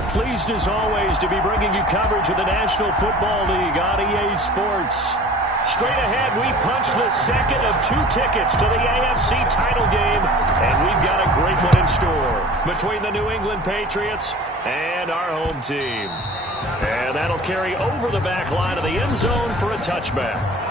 are pleased as always to be bringing you coverage of the National Football League on EA Sports. Straight ahead, we punch the second of 2 tickets to the AFC title game, and we've got a great one in store between the New England Patriots and our home team. And that'll carry over the back line of the end zone for a touchback.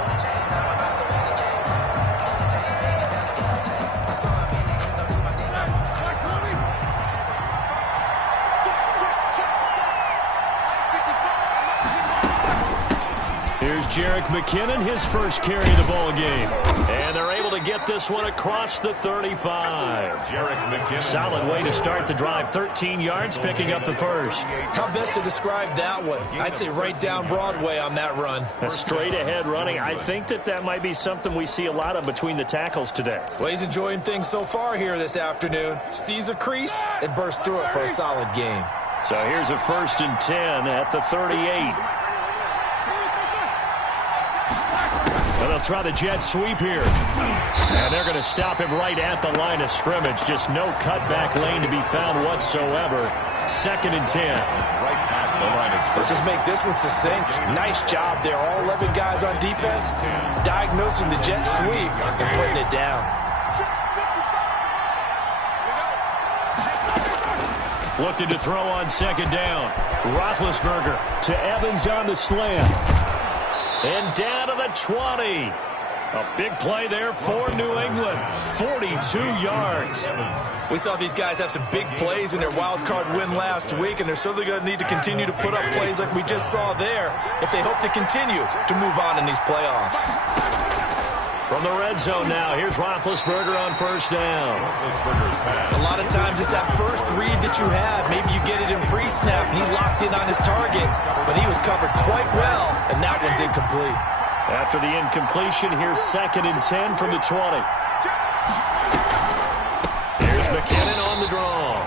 Jerick McKinnon, his first carry of the ball game. And they're able to get this one across the 35. Jerick McKinnon. Solid way to start the drive. 13 yards, picking up the first. How best to describe that one? I'd say right down Broadway on that run. A straight ahead running. I think that might be something we see a lot of between the tackles today. Well, he's enjoying things so far here this afternoon. Sees a crease and bursts through it for a solid game. So here's a 1st and 10 at the 38. Well, they'll try the jet sweep here. And they're going to stop him right at the line of scrimmage. Just no cutback lane to be found whatsoever. 2nd and 10. Right at the line of scrimmage. Let's just make this one succinct. Nice job there. All 11 guys on defense diagnosing the jet sweep and putting it down. Looking to throw on 2nd down. Roethlisberger to Evans on the slant. And down to the 20. A big play there for New England. 42 yards. We saw these guys have some big plays in their wild card win last week, and they're certainly going to need to continue to put up plays like we just saw there if they hope to continue to move on in these playoffs. From the red zone now, here's Roethlisberger on 1st down. A lot of times it's that first read that you have. Maybe you get it in pre-snap, and he locked in on his target, but he was covered quite well, and that one's incomplete. After the incompletion, here's 2nd and 10 from the 20. Here's McKinnon on the draw.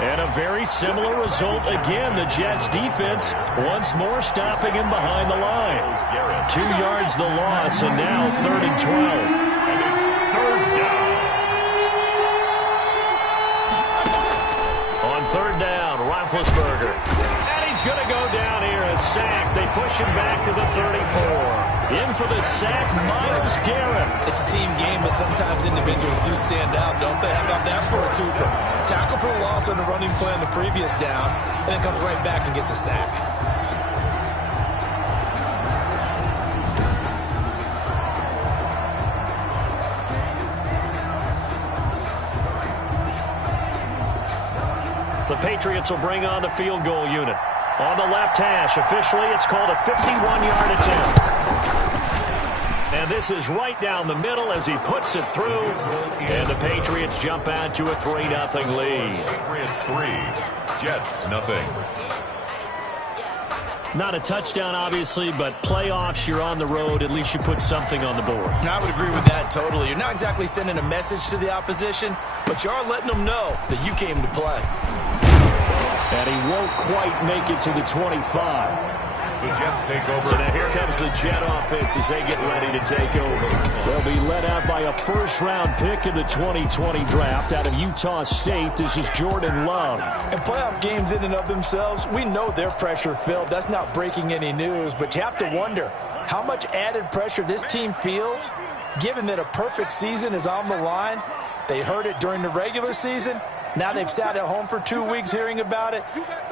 And a very similar result again. The Jets defense once more stopping him behind the line. 2 yards the loss, and now 3rd and 12. And it's 3rd down. On 3rd down, Roethlisberger. And he's going to go down here, a sack. They push him back to the 34. In for the sack, Myles Garrett. It's a team game, but sometimes individuals do stand out, don't they? How about that for a twofer? Tackle for a loss on the running play on the previous down, and then comes right back and gets a sack. The Patriots will bring on the field goal unit. On the left hash, officially, it's called a 51-yard attempt. And this is right down the middle as he puts it through. And the Patriots jump out to a 3-0 lead. Patriots 3, Jets 0. Not a touchdown, obviously, but playoffs, you're on the road. At least you put something on the board. I would agree with that totally. You're not exactly sending a message to the opposition, but you are letting them know that you came to play. And he won't quite make it to the 25. The Jets take over. So now here comes the Jet offense as they get ready to take over. They'll be led out by a first-round pick in the 2020 draft out of Utah State. This is Jordan Love. And playoff games in and of themselves, we know they're pressure-filled. That's not breaking any news, but you have to wonder how much added pressure this team feels, given that a perfect season is on the line. They heard it during the regular season. Now they've sat at home for 2 weeks hearing about it.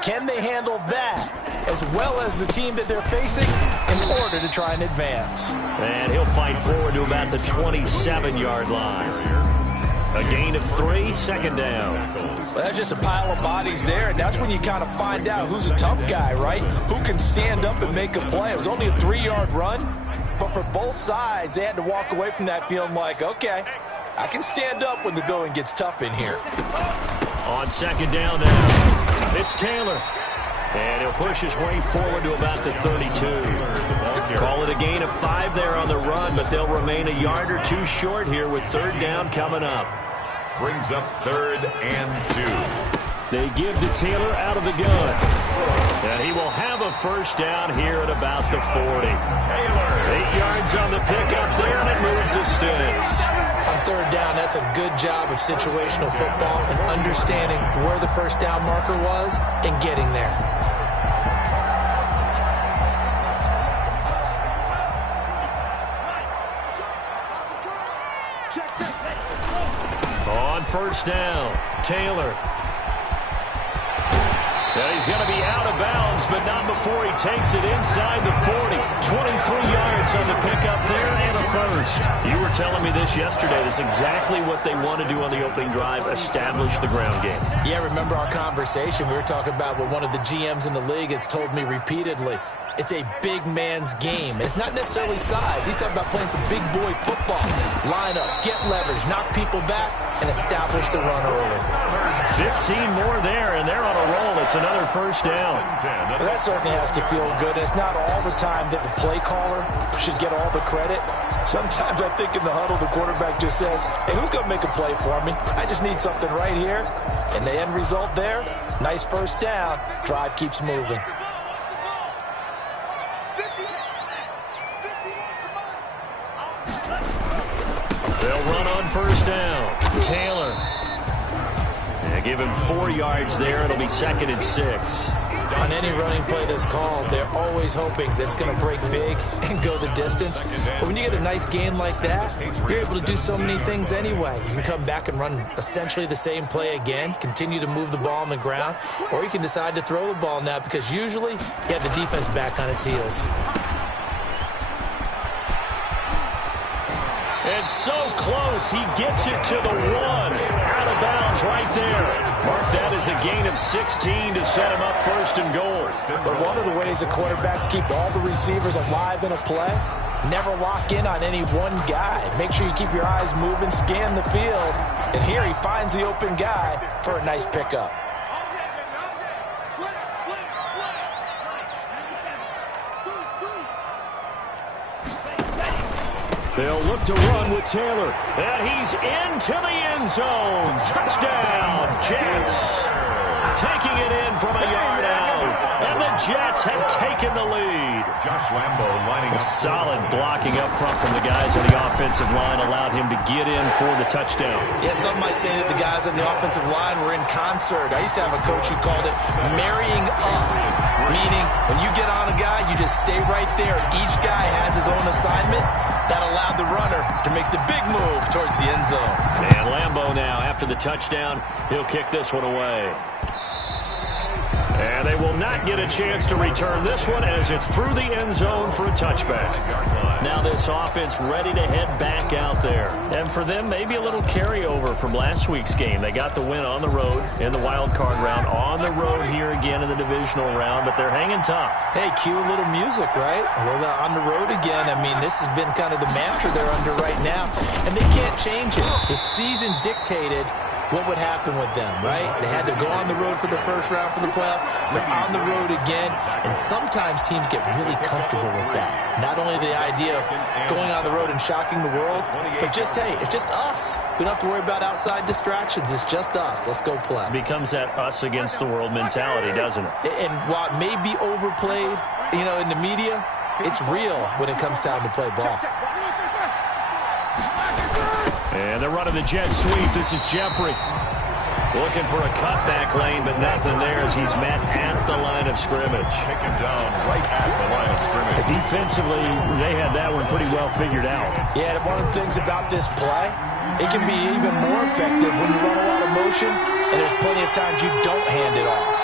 Can they handle that as well as the team that they're facing in order to try and advance? And he'll fight forward to about the 27-yard line. A gain of 3, 2nd down. Well, that's just a pile of bodies there, and that's when you kind of find out who's a tough guy, right? Who can stand up and make a play. It was only a 3-yard run, but for both sides, they had to walk away from that feeling like, okay, I can stand up when the going gets tough in here. On 2nd down now, it's Taylor. And he'll push his way forward to about the 32. Call it a gain of 5 there on the run, but they'll remain a yard or 2 short here with 3rd down coming up. Brings up 3rd and 2. They give to Taylor out of the gun. And he will have a first down here at about the 40. 8 yards on the pickup there, and it moves the sticks. On third down, that's a good job of situational football and understanding where the first down marker was and getting there. On first down, Taylor. And he's going to be out of bounds, but not before he takes it inside the 40. 23 yards on the pickup there and a first. You were telling me this yesterday. This is exactly what they want to do on the opening drive, establish the ground game. Yeah, remember our conversation? We were talking about what one of the GMs in the league has told me repeatedly. It's a big man's game. It's not necessarily size. He's talking about playing some big boy football. Line up, get leverage, knock people back, and establish the run early. 15 more there, and they're on a roll. It's another first down. Well, that certainly has to feel good. It's not all the time that the play caller should get all the credit. Sometimes I think in the huddle, the quarterback just says, hey, who's going to make a play for me? I just need something right here. And the end result there, nice first down. Drive keeps moving. They'll run on first down. Taylor. And give him 4 yards there. It'll be 2nd and 6. On any running play that's called, they're always hoping that it's going to break big and go the distance. But when you get a nice gain like that, you're able to do so many things anyway. You can come back and run essentially the same play again, continue to move the ball on the ground, or you can decide to throw the ball now because usually you have the defense back on its heels. It's so close. He gets it to the 1. Out of bounds right there. Mark that as a gain of 16 to set him up 1st and goal. But one of the ways the quarterbacks keep all the receivers alive in a play, never lock in on any one guy. Make sure you keep your eyes moving, scan the field. And here he finds the open guy for a nice pickup. They'll look to run with Taylor. And he's into the end zone. Touchdown, Jets. Taking it in from a yard out. And the Jets have taken the lead. Josh Lambo lining up. Solid blocking up front from the guys on the offensive line allowed him to get in for the touchdown. Yeah, some might say that the guys on the offensive line were in concert. I used to have a coach who called it marrying up, meaning when you get on a guy, you just stay right there. Each guy has his own assignment. That allowed the runner to make the big move towards the end zone. And Lambo now, after the touchdown, he'll kick this one away. And they will not get a chance to return this one as it's through the end zone for a touchback. Now this offense ready to head back out there. And for them, maybe a little carryover from last week's game. They got the win on the road in the wild card round, on the road here again in the divisional round, but they're hanging tough. Hey, cue a little music, right? Well, on the road again. I mean, this has been kind of the mantra they're under right now, and they can't change it. The season dictated what would happen with them, right? They had to go on the road for the first round for the playoff. They're on the road again, and sometimes teams get really comfortable with that. Not only the idea of going on the road and shocking the world, but just, hey, it's just us. We don't have to worry about outside distractions. It's just us. Let's go play. It becomes that us against the world mentality, doesn't it? And while it may be overplayed, you know, in the media, it's real when it comes time to play ball. And they're running the jet sweep. This is Jeffrey. Looking for a cutback lane, but nothing there as he's met at the line of scrimmage. Taken down right at the line of scrimmage. Defensively, they had that one pretty well figured out. Yeah, and one of the things about this play, it can be even more effective when you run a lot of motion, and there's plenty of times you don't hand it off.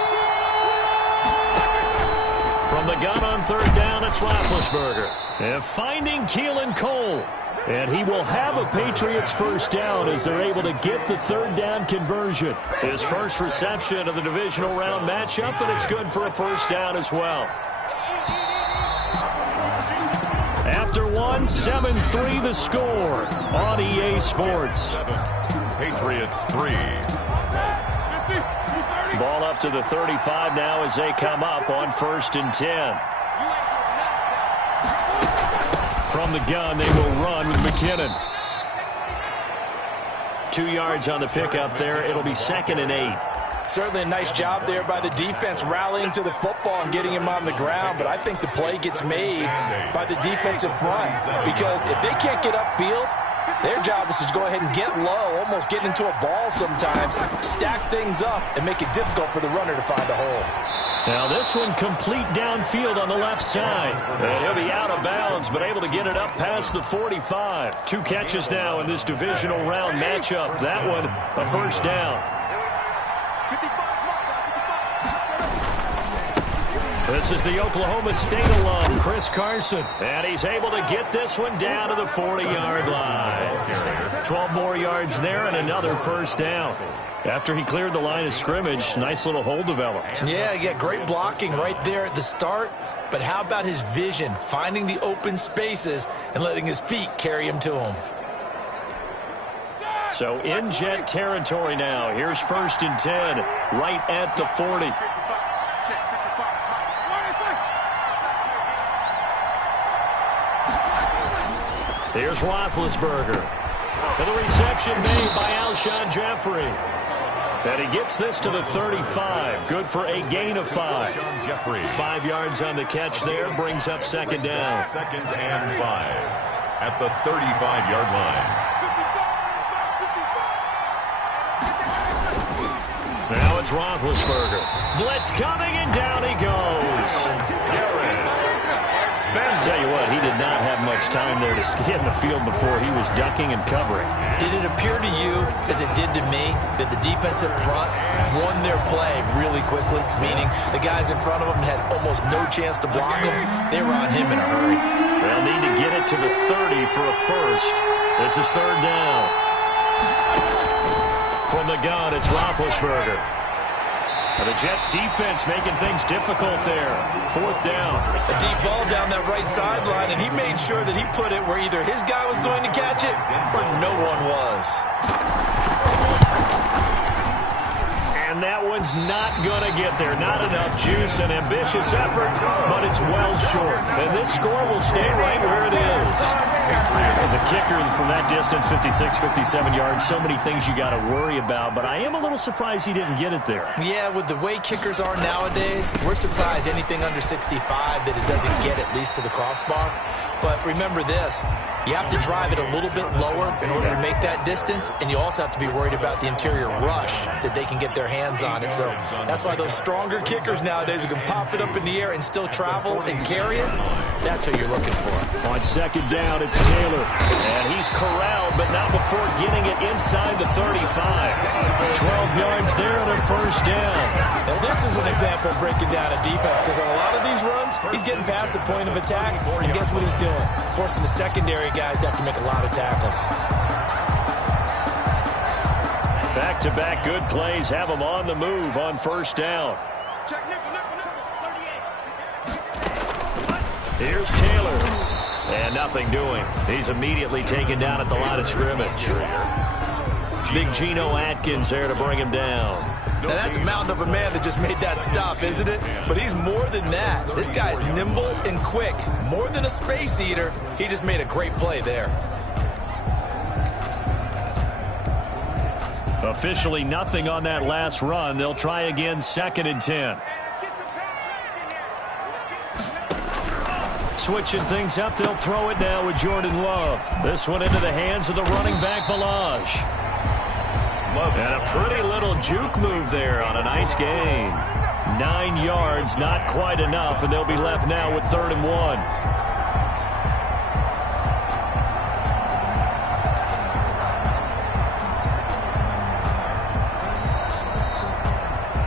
From the gun on third down, it's Roethlisberger. And finding Keelan Cole. And he will have a Patriots first down as they're able to get the third down conversion. His first reception of the divisional round matchup, and it's good for a first down as well. After one, 7-3 the score on EA Sports. Patriots 3. Ball up to the 35 now as they come up on 1st and 10. From the gun, they will run with McKinnon. 2 yards on the pickup there. It'll be 2nd and 8. Certainly a nice job there by the defense rallying to the football and getting him on the ground, but I think the play gets made by the defensive front because if they can't get upfield, their job is to go ahead and get low, almost get into a ball sometimes, stack things up, and make it difficult for the runner to find a hole. Now this one complete downfield on the left side. And he'll be out of bounds, but able to get it up past the 45. 2 catches now in this divisional round matchup. That one, a first down. This is the Oklahoma State alum, Chris Carson. And he's able to get this one down to the 40-yard line. 12 more yards there and another first down. After he cleared the line of scrimmage, nice little hole developed. Yeah, great blocking right there at the start. But how about his vision, finding the open spaces and letting his feet carry him to him? So in jet territory now. Here's 1st and 10, right at the 40. Here's Roethlisberger. And the reception made by Alshon Jeffrey. And he gets this to the 35. Good for a gain of 5. 5 yards on the catch there. Brings up 2nd down. 2nd and 5 at the 35-yard line. Now it's Roethlisberger. Blitz coming, and down he goes. I'll tell you what, he did not have much time there to scan the field before he was ducking and covering. Did it appear to you, as it did to me, that the defensive front won their play really quickly? Meaning the guys in front of them had almost no chance to block him. They were on him in a hurry. They'll need to get it to the 30 for a first. This is 3rd down. From the gun, it's Roethlisberger. And the Jets defense making things difficult there. 4th down. A deep ball down that right sideline, and he made sure that he put it where either his guy was going to catch it or no one was. And that one's not going to get there. Not enough juice, an ambitious effort, but it's well short. And this score will stay right where it is. As a kicker from that distance, 56, 57 yards, so many things you got to worry about, but I am a little surprised he didn't get it there. Yeah, with the way kickers are nowadays, we're surprised anything under 65 that it doesn't get at least to the crossbar. But remember this, you have to drive it a little bit lower in order to make that distance, and you also have to be worried about the interior rush that they can get their hands on it. So that's why those stronger kickers nowadays who can pop it up in the air and still travel and carry it, that's who you're looking for. On 2nd down, it's Taylor. And he's corralled, but not before getting it inside the 35. 12 yards there and a first down. Now this is an example of breaking down a defense, because on a lot of these runs, he's getting past the point of attack, and guess what he's doing? Forcing the secondary guys to have to make a lot of tackles. Back-to-back good plays have him on the move on 1st down. Here's Taylor. And nothing doing. He's immediately taken down at the line of scrimmage. Big Geno Atkins there to bring him down. Now that's a mountain of a man that just made that stop, isn't it? But he's more than that. This guy's nimble and quick. More than a space eater, he just made a great play there. Officially nothing on that last run. They'll try again, 2nd and 10. Switching things up, they'll throw it now with Jordan Love. This one into the hands of the running back, Balaj. And a pretty little juke move there on a nice gain. 9 yards, not quite enough, and they'll be left now with 3rd and 1.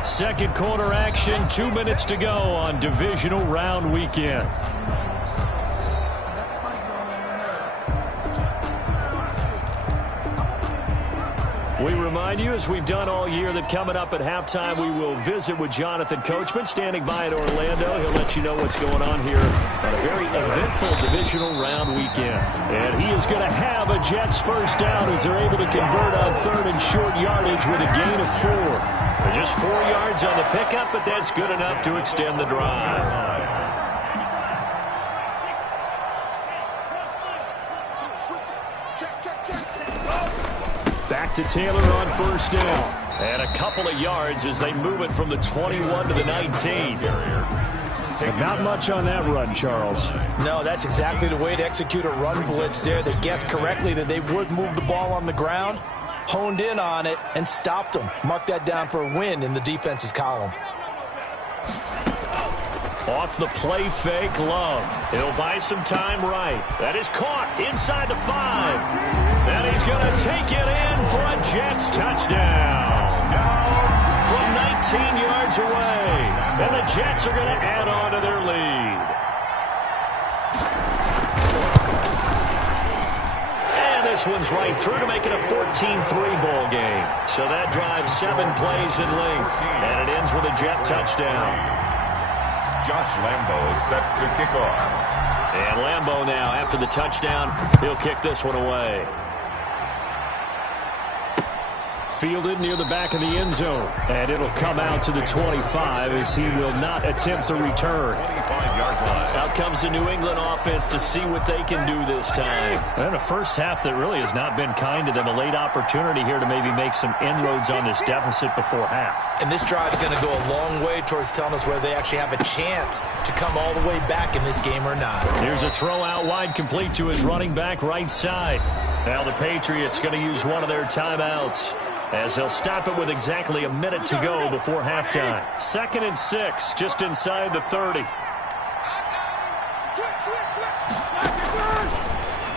Second quarter action, 2 minutes to go on divisional round weekend. We remind you, as we've done all year, that coming up at halftime, we will visit with Jonathan Coachman, standing by at Orlando. He'll let you know what's going on here on a very eventful divisional round weekend. And he is going to have a Jets first down as they're able to convert on 3rd and short yardage with a gain of 4. They're just 4 yards on the pickup, but that's good enough to extend the drive. Back to Taylor on 1st down. And a couple of yards as they move it from the 21 to the 19. But not much on that run, Charles. No, that's exactly the way to execute a run blitz there. They guessed correctly that they would move the ball on the ground, honed in on it, and stopped them. Mark that down for a win in the defense's column. Off the play fake, Love. He'll buy some time right. That is caught inside the 5. And he's going to take it in for a Jets touchdown. From 19 yards away. And the Jets are going to add on to their lead. And this one's right through to make it a 14-3 ball game. So that drives 7 plays in length. And it ends with a Jet touchdown. Josh Lambo is set to kick off. And Lambo now, after the touchdown, he'll kick this one away. Fielded near the back of the end zone. And it'll come out to the 25 as he will not attempt to return. 25-yard line. Out comes the New England offense to see what they can do this time. And a first half that really has not been kind to them. A late opportunity here to maybe make some inroads on this deficit before half. And this drive's going to go a long way towards telling us whether they actually have a chance to come all the way back in this game or not. Here's a throw out wide, complete to his running back right side. Now the Patriots going to use one of their timeouts, as they'll stop it with exactly a minute to go before halftime. 2nd and 6, just inside the 30.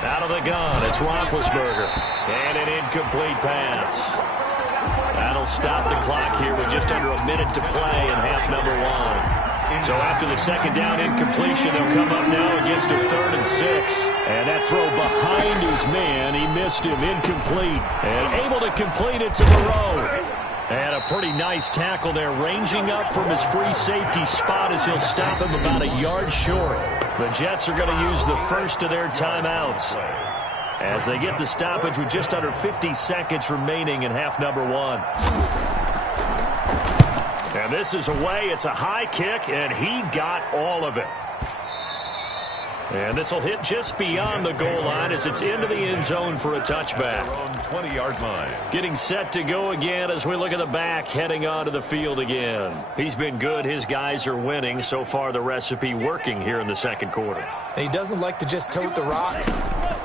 Out of the gun, it's Roethlisberger. And an incomplete pass. That'll stop the clock here with just under a minute to play in half number 1. So after the second down incompletion, they'll come up now against a 3rd and 6. And that throw behind his man, he missed him, incomplete. And able to complete it to Moreau. And a pretty nice tackle there, ranging up from his free safety spot as he'll stop him about a yard short. The Jets are going to use the first of their timeouts as they get the stoppage with just under 50 seconds remaining in half number 1. And this is away. It's a high kick, and he got all of it. And this will hit just beyond the goal line as it's into the end zone for a touchback. 20-yard line. Getting set to go again as we look at the back, heading onto the field again. He's been good. His guys are winning. So far, the recipe working here in the second quarter. And he doesn't like to just tote the rock.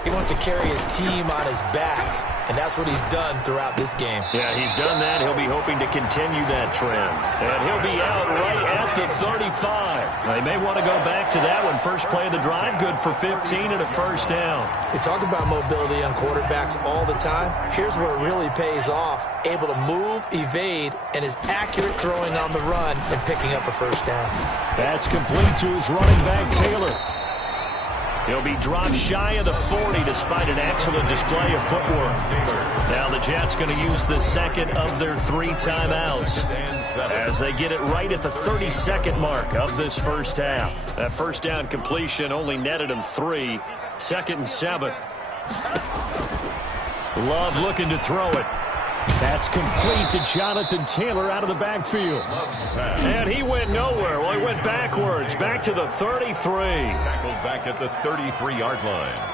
He wants to carry his team on his back. And that's what he's done throughout this game. Yeah, he's done that. He'll be hoping to continue that trend. And he'll be out right at the 35. They may want to go back to that one. First play of the drive, good for 15 and a first down. They talk about mobility on quarterbacks all the time. Here's where it really pays off. Able to move, evade, and is accurate throwing on the run and picking up a first down. That's complete to his running back, Taylor. He'll be dropped shy of the 40 despite an excellent display of footwork. Now the Jets going to use the second of their 3 timeouts as they get it right at the 32nd mark of this first half. That first down completion only netted them 3. 2nd and 7. Love looking to throw it. That's complete to Jonathan Taylor out of the backfield. And he went nowhere. Well, he went backwards, back to the 33. Tackled back at the 33-yard line.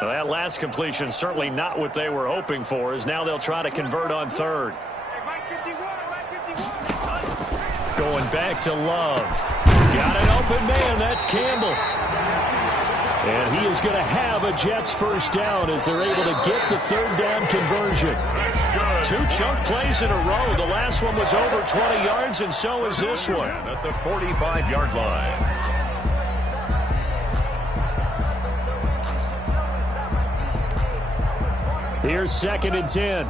Well, that last completion certainly not what they were hoping for, as now they'll try to convert on 3rd. Going back to Love. Got an open man. That's Campbell. And he is going to have a Jets first down as they're able to get the 3rd down conversion. 2 chunk plays in a row. The last one was over 20 yards, and so is this one. At the 45-yard line. Here's 2nd and 10.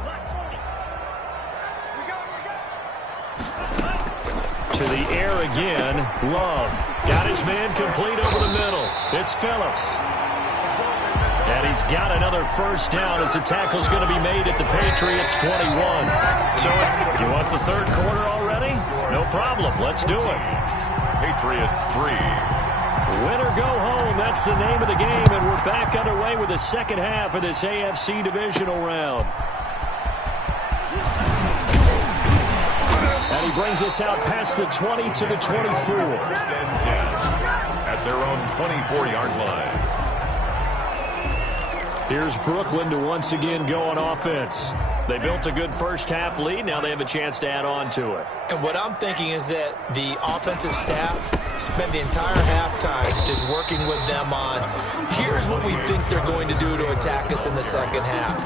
To the air again. Love. Got his man complete over the middle. It's Phillips. And he's got another first down as the tackle's going to be made at the Patriots 21. So you want the 3rd quarter already? No problem. Let's do it. Patriots 3. Win or go home, that's the name of the game, and we're back underway with the second half of this AFC divisional round. he brings us out past the 20 to the 24. At their own 24-yard line. Here's Brooklyn to once again go on offense. They built a good first-half lead. Now they have a chance to add on to it. And what I'm thinking is that the offensive staff spent the entire halftime just working with them on, here's what we think they're going to do to attack us in the second half.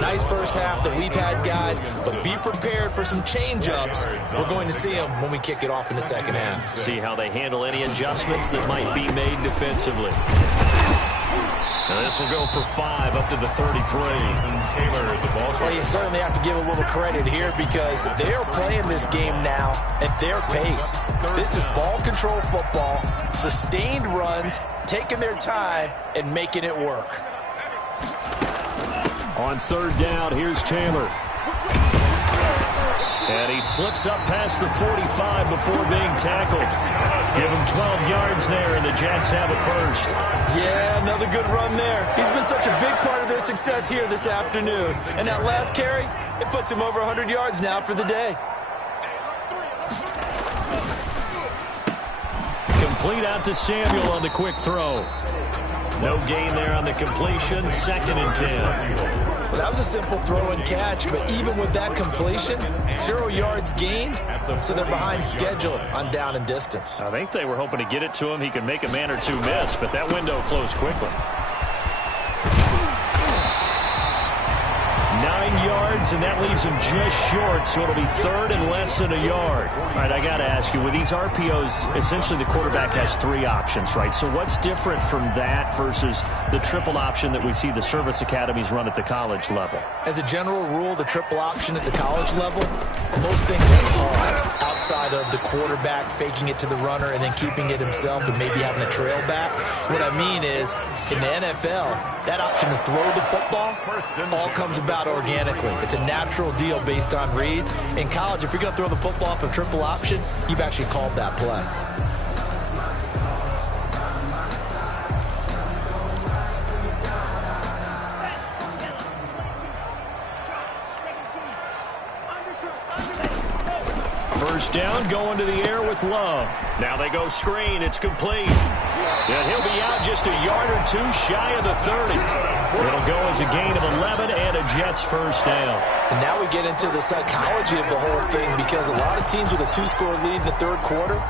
Nice first half that we've had, guys, but be prepared for some change-ups. We're going to see them when we kick it off in the second half. See how they handle any adjustments that might be made defensively. Now this will go for 5 up to the 33. Taylor, the ball. Well, you certainly have to give a little credit here because they're playing this game now at their pace. This is ball control football, sustained runs, taking their time and making it work. On third down, here's Taylor. And he slips up past the 45 before being tackled. Give him 12 yards there, and the Jets have it first. Yeah, another good run there. He's been such a big part of their success here this afternoon. And that last carry, it puts him over 100 yards now for the day. Complete out to Samuel on the quick throw. No gain there on the completion. 2nd and 10. Well, that was a simple throw and catch, but even with that completion, 0 yards gained, so they're behind schedule on down and distance. I think they were hoping to get it to him. He could make a man or two miss, but that window closed quickly. 9 yards, and that leaves him just short, so it'll be 3rd and less than a yard. All right, I got to ask you, with these RPOs, essentially the quarterback has 3 options, right? So what's different from that versus the triple option that we see the service academies run at the college level? As a general rule, the triple option at the college level, most things are hard outside of the quarterback faking it to the runner and then keeping it himself and maybe having a trail back. What I mean is, in the NFL, that option to throw the football all comes about organically. It's a natural deal based on reads. In college, if you're going to throw the football up a triple option, you've actually called that play. First down, going to the air with Love. Now they go screen. It's complete. And he'll be out just a yard or two shy of the 30. It'll go as a gain of 11 and a Jets first down. And now we get into the psychology of the whole thing because a lot of teams with a 2-score lead in the third quarter,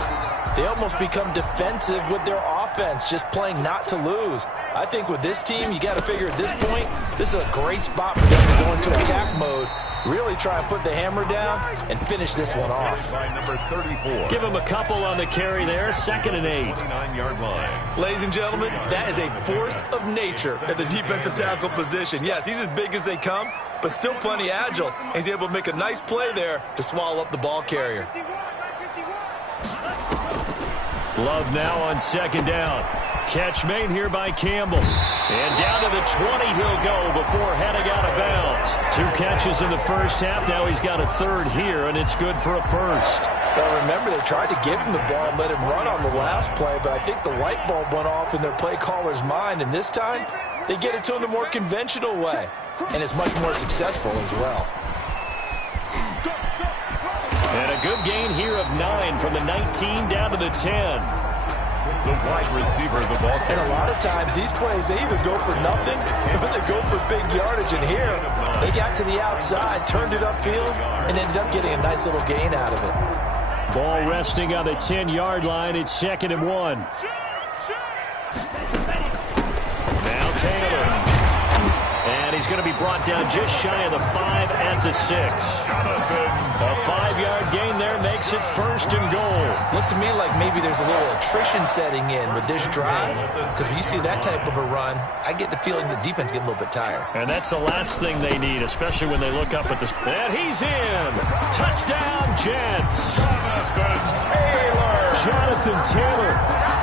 they almost become defensive with their offense, just playing not to lose. I think with this team, you got to figure at this point, this is a great spot for them to go into attack mode, really try and put the hammer down and finish this one off. Number 34. Give him a couple on the carry there. 2nd and 8. 29-yard line. Ladies and gentlemen, that is a force of nature at the defensive tackle position. Yes, he's as big as they come, but still plenty agile. He's able to make a nice play there to swallow up the ball carrier. Love now on 2nd down. Catch made here by Campbell. And down to the 20 he'll go before heading out of bounds. 2 catches in the first half. Now he's got a 3rd here, and it's good for a first. Well, remember, they tried to give him the ball and let him run on the last play, but I think the light bulb went off in their play caller's mind, and this time they get it to him the more conventional way, and it's much more successful as well. And a good gain here of 9 from the 19 down to the 10. The wide receiver, the ball. And a lot of times these plays, they either go for nothing or they go for big yardage. And here, they got to the outside, turned it upfield, and ended up getting a nice little gain out of it. Ball resting on the 10-yard line. It's 2nd and 1. Now Taylor. And he's going to be brought down just shy of the 5 at the 6. A 5-yard gain there makes it 1st and goal. Looks to me like maybe there's a little attrition setting in with this drive, because when you see that type of a run, I get the feeling the defense getting a little bit tired. And that's the last thing they need, especially when they look up at the... And he's in! Touchdown, Jets! Jonathan Taylor,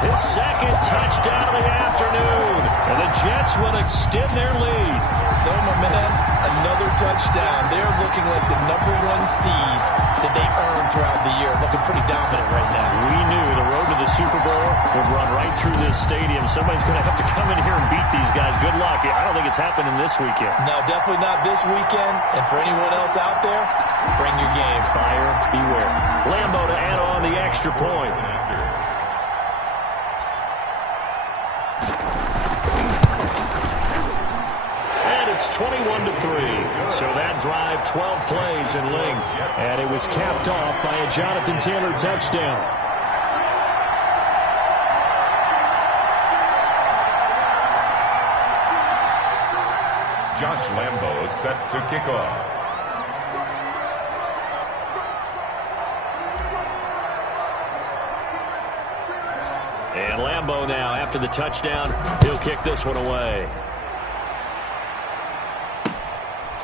his 2nd touchdown of the afternoon. And the Jets will extend their lead. So, my man, another touchdown. They're looking like the #1 seed. Did they earn them throughout the year, looking pretty dominant right now. We knew the road to the Super Bowl would run right through this stadium. Somebody's going to have to come in here and beat these guys. Good luck. I don't think it's happening this weekend. No, definitely not this weekend. And for anyone else out there, bring your game. Buyer beware. Lambo to add on the extra point. It's 21-3. So that drive, 12 plays in length. And it was capped off by a Jonathan Taylor touchdown. Josh Lambo set to kick off. And Lambo now, after the touchdown, he'll kick this one away.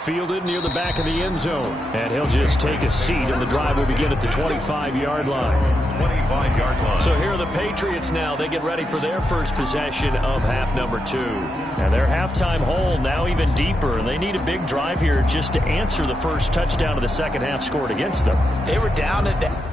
Fielded near the back of the end zone. And he'll just take a seat, and the drive will begin at the 25-yard line. 25-yard line. So here are the Patriots now. They get ready for their first possession of half number 2. And their halftime hole now even deeper. And they need a big drive here just to answer the first touchdown of the second half scored against them. They were down at that.